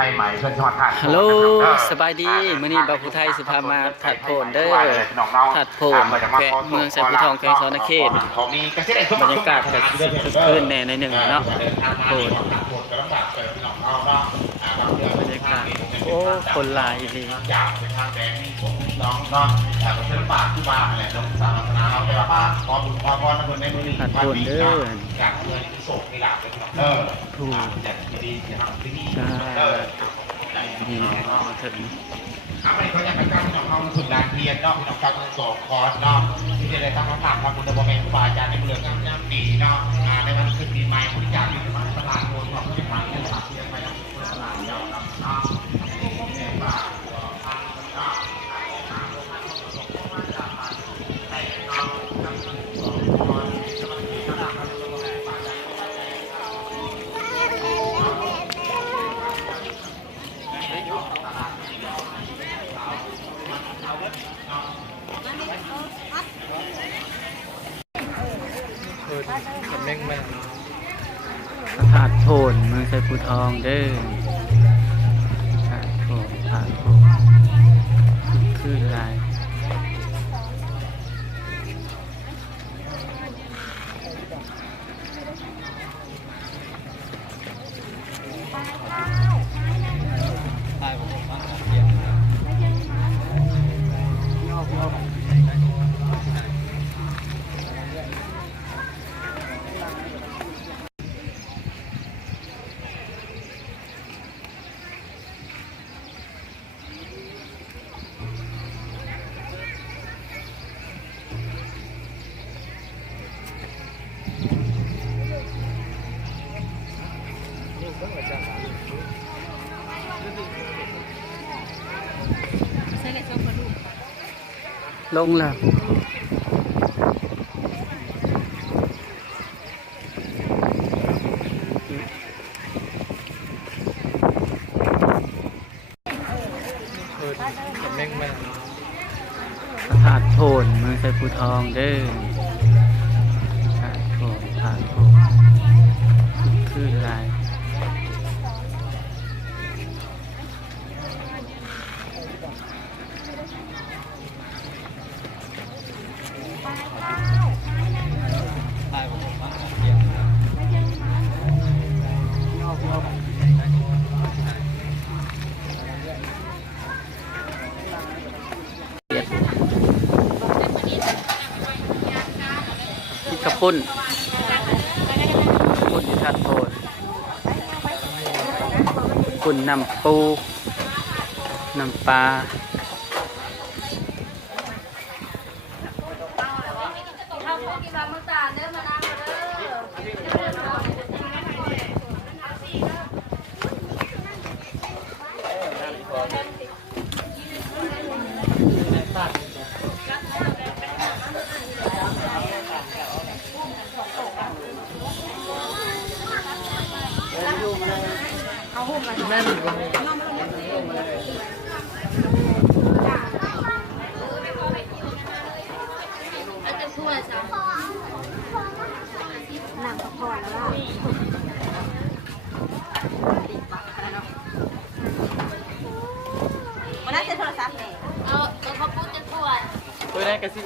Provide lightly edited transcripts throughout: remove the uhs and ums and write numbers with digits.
ไทยใหม่เพื่อนจังหวัดถาดฮัลโหลสบายดีมื้อนี้บ่าวผู้ไทยสิพามาถัดโพนเด้อถัดโพนแขวงเมืองไสภูทองแขวงสวรรณเขตบรรยากาศก็คืนแน่ในหนึ่งเนาะโพนบรรยากาศโอ้คนหลายอีหลีน้องเนาะแต่ก็เชิญฝากที่บ้านแหละน้องสาวศาสนาเราไปว่าป้าขอบุญขอพรนะเพิ่นในมื้อนี้ถัดโพนเด้อจากเงินที่โศกนี่ล่ะถูกจากดีๆที่ทำที่นี่นี่มาถึงเอาไปเขาอยากไปตั้งน้องเขาสุดลานเรียนเนาะน้องเขาสอบคอร์สเนาะที่จะได้ตั้งคำถามครับคุณตะบอแมงครูบาอาจารย์ในเมืองงามดีเนาะในวันขึ้นปีใหม่ผู้ที่จากอยู่ในตลาดโพนของผู้ที่ผ่านในตลาดที่จะไปยังตลาดยาวถาดโพนเมืองไสภูทองเด้อถาดโพนคือลายลงแล้วถาดโพนเมืองไสภูทองเด้อถาดโพนคือลายกระปุ้นที่ทัดโพนปุ่นน้ำปูน้ำปลาแม่นนางพอแล้วล่ะวันนั้นเซ็นโทรศัพท์เนี่ยเขาพูดจะตรวจตัวได้กับ11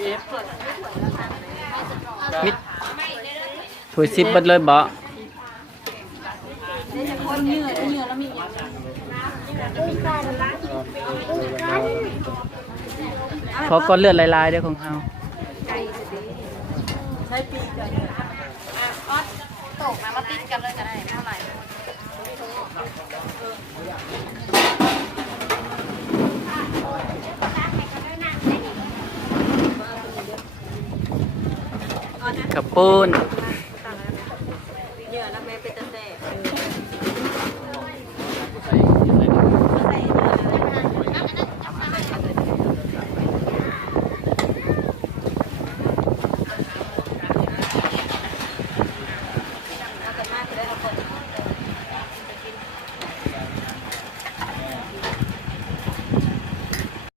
มิดถ้วย10เบิดเลยบ่คนเหนื่อยแล้วมีขอก้อนเลือดลายๆเด้อของเฮาใช้ปีกันตกนะมาติดกันเลยก็ได้เท่าไหร่กระปุ้นเหนื่อยแล้วแม่ไปเติม